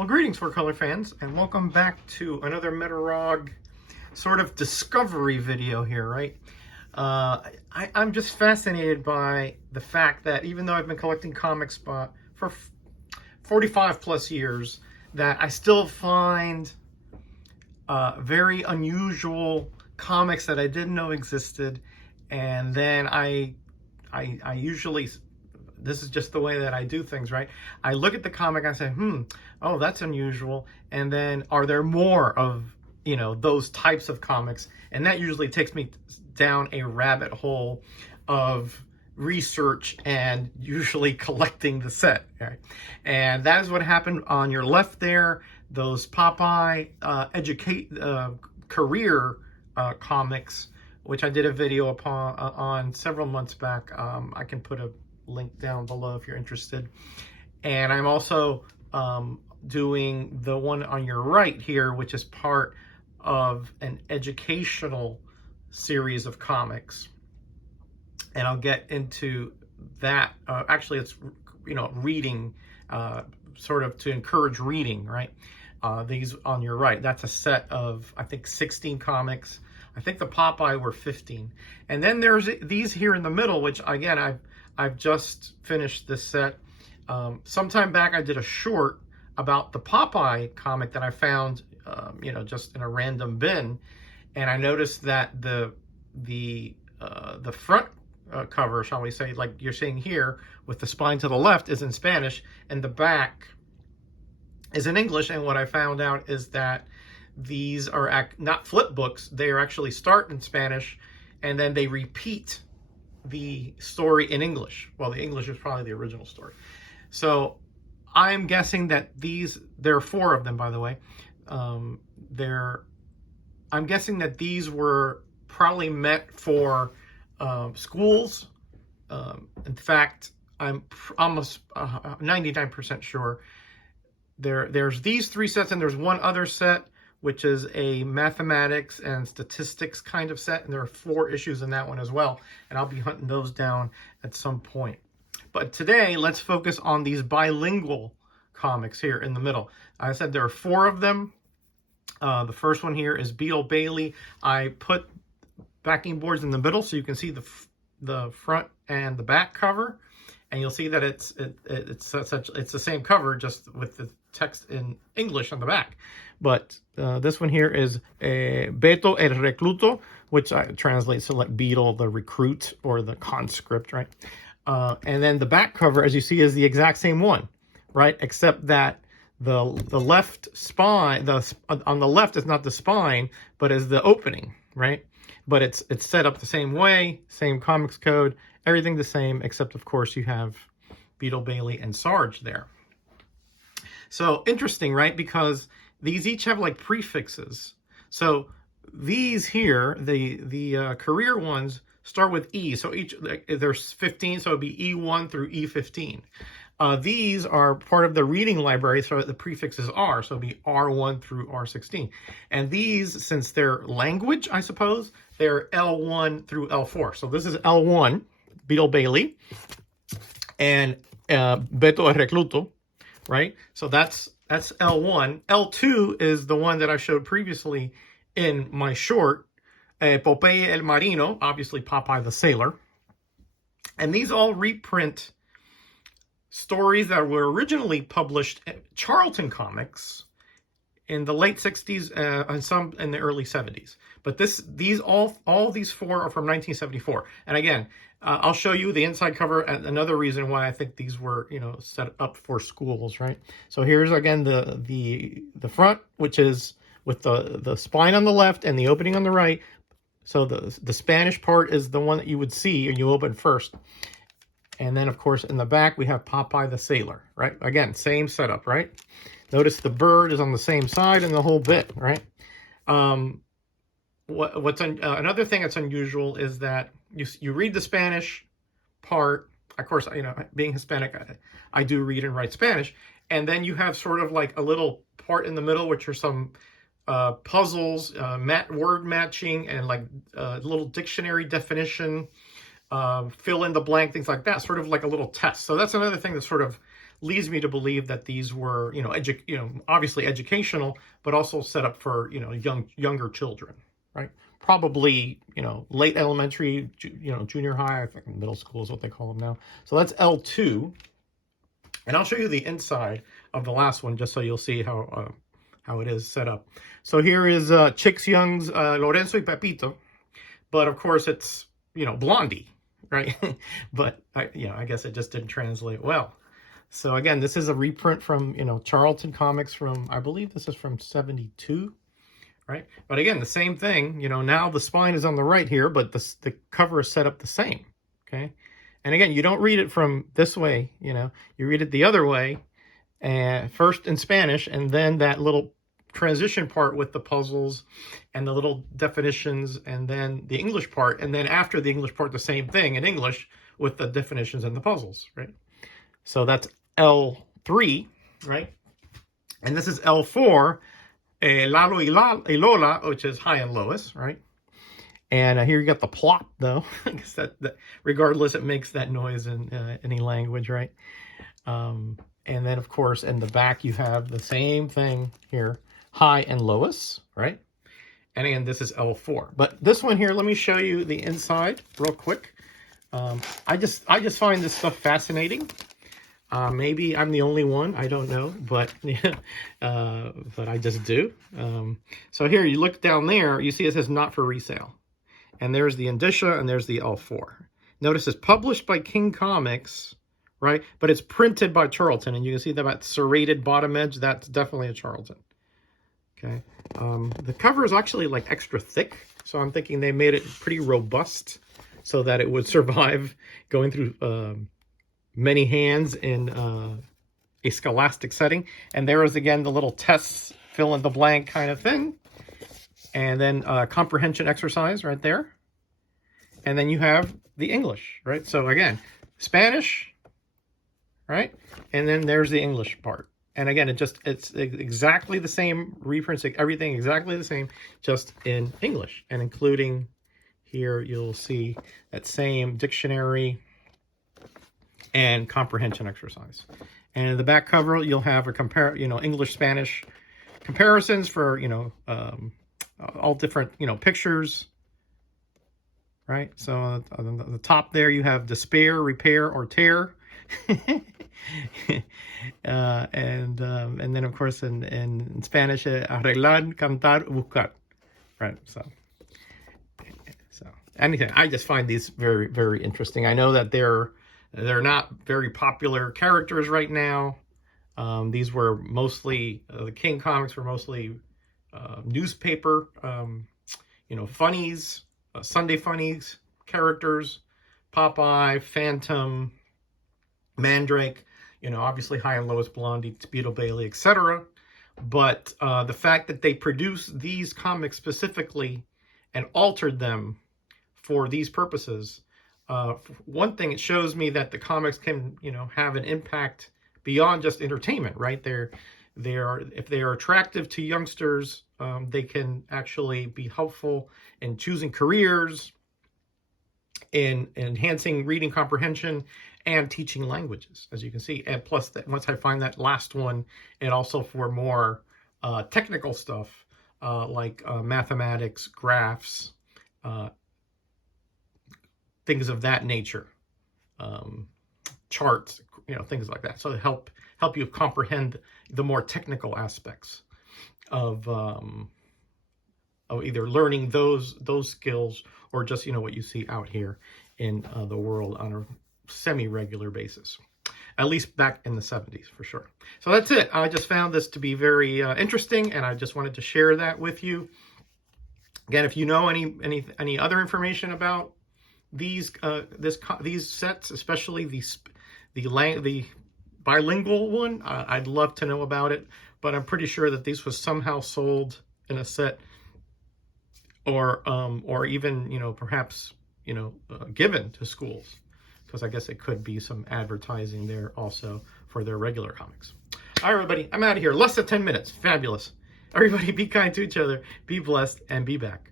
Well, greetings, Four Color fans, and welcome back to another Metarog sort of discovery video here, right? I'm just fascinated by the fact that even though I've been collecting comics for 45 plus years, that I still find very unusual comics that I didn't know existed, and then I usually, this is just the way that I do things, right? I look at the comic, I say, oh, that's unusual. And then are there more of, those types of comics? And that usually takes me down a rabbit hole of research and usually collecting the set, right? And that is what happened on your left there. Those Popeye career comics, which I did a video on several months back. I can put a link down below if you're interested. And I'm also doing the one on your right here, which is part of an educational series of comics. And I'll get into that. Actually, it's, reading, sort of to encourage reading, right? These on your right, that's a set of, I think, 16 comics. I think the Popeye were 15. And then there's these here in the middle, which, again, I've just finished this set. Sometime back, I did a short about the Popeye comic that I found, just in a random bin, and I noticed that the front cover, shall we say, like you're seeing here, with the spine to the left, is in Spanish, and the back is in English. And what I found out is that these are not flip books; they are actually start in Spanish, and then they repeat the story in English. Well, the English is probably the original story. So I'm guessing that there are 4 of them, by the way. I'm guessing that these were probably meant for schools. In fact, I'm almost 99% sure. There's these 3 sets, and there's one other set, which is a mathematics and statistics kind of set, and there are 4 issues in that one as well, and I'll be hunting those down at some point. But today, let's focus on these bilingual comics here in the middle. I said there are 4 of them. The first one here is Beetle Bailey. I put backing boards in the middle so you can see the front and the back cover, and you'll see that it's the same cover, just with the text in English on the back. But this one here is Beto el Recluto, which translates to like Beetle the Recruit or the Conscript, right? And then the back cover, as you see, is the exact same one, right? Except that the left spine, on the left is not the spine, but is the opening, right? But it's set up the same way, same comics code, everything the same, except of course you have Beetle Bailey and Sarge there. So interesting, right? Because these each have like prefixes. So these here, the career ones, start with E. So there's 15, so it'd be E1 through E15. These are part of the reading library, so the prefixes are, so it'd be R1 through R16. And these, since they're language, I suppose, they're L1 through L4. So this is L1, Beetle Bailey, and Beto el Recluto, right? So that's L1. L2 is the one that I showed previously in my short, Popeye el Marino, obviously Popeye the Sailor. And these all reprint stories that were originally published at Charlton Comics in the late 60s and some in the early 70s. But all these 4 are from 1974. And again, I'll show you the inside cover, and another reason why I think these were, set up for schools, right? So here's again the front, which is with the spine on the left and the opening on the right. So the Spanish part is the one that you would see and you open first. And then, of course, in the back, we have Popeye the Sailor, right? Again, same setup, right? Notice the bird is on the same side and the whole bit, right? Another thing that's unusual is that you read the Spanish part. Of course, being Hispanic, I do read and write Spanish. And then you have sort of like a little part in the middle, which are some puzzles, word matching, and like a little dictionary definition, fill in the blank, things like that, sort of like a little test. So that's another thing that's sort of leads me to believe that these were, obviously educational, but also set up for, younger children, right? Probably, late elementary, junior high, I think middle school is what they call them now. So that's L2. And I'll show you the inside of the last one just so you'll see how it is set up. So here is Chicks Young's Lorenzo y Pepito. But of course it's, Blondie, right? But I guess it just didn't translate well. So again, this is a reprint from, Charlton Comics from, I believe this is from 72, right? But again, the same thing, now the spine is on the right here, but the cover is set up the same, okay? And again, you don't read it from this way, you read it the other way, and first in Spanish, and then that little transition part with the puzzles and the little definitions, and then the English part, and then after the English part, the same thing in English with the definitions and the puzzles, right? So that's L3, right? And this is L4, Lalo y Lola, which is High and Lois, right? And here you got the plop, though. I guess that regardless, it makes that noise in any language, right? And then, of course, in the back, you have the same thing here, High and Lois, right? And again, this is L4. But this one here, let me show you the inside real quick. I just find this stuff fascinating. Maybe I'm the only one, I don't know, but but I just do. So here, you look down there, you see it says not for resale. And there's the indicia, and there's the L4. Notice it's published by King Comics, right? But it's printed by Charlton, and you can see that serrated bottom edge. That's definitely a Charlton. Okay. The cover is actually like extra thick, so I'm thinking they made it pretty robust so that it would survive going through many hands in a scholastic setting. And there is again the little tests, fill in the blank kind of thing. And then comprehension exercise right there. And then you have the English, right? So again, Spanish, right? And then there's the English part. And again, it's exactly the same reprints, everything exactly the same, just in English. And including here, you'll see that same dictionary and comprehension exercise. And in the back cover, you'll have a English-Spanish comparisons for, all different, pictures, right? So on the top there, you have despair, repair, or tear. And then, of course, in Spanish, arreglar, cantar, buscar, right? So anything, I just find these very, very interesting. I know that they're not very popular characters right now. These were mostly, the King Comics were mostly newspaper, funnies, Sunday funnies characters, Popeye, Phantom, Mandrake, obviously High and Lois, Blondie, Beetle Bailey, etc. But the fact that they produced these comics specifically and altered them for these purposes, one thing, it shows me that the comics can, have an impact beyond just entertainment, right? If they are attractive to youngsters, they can actually be helpful in choosing careers, in enhancing reading comprehension, and teaching languages, as you can see. And plus, that once I find that last one, and also for more technical stuff like mathematics, graphs, things of that nature, charts, things like that. So to help you comprehend the more technical aspects of either learning those skills, or just what you see out here in the world on a semi-regular basis, at least back in the 70s for sure. So that's it. I just found this to be very interesting, and I just wanted to share that with you. Again, if you know any other information about these sets, especially the bilingual one, I'd love to know about it. But I'm pretty sure that these was somehow sold in a set, or even perhaps given to schools, because I guess it could be some advertising there also for their regular comics. All right, everybody, I'm out of here. Less than 10 minutes. Fabulous. Everybody, be kind to each other, be blessed, and be back.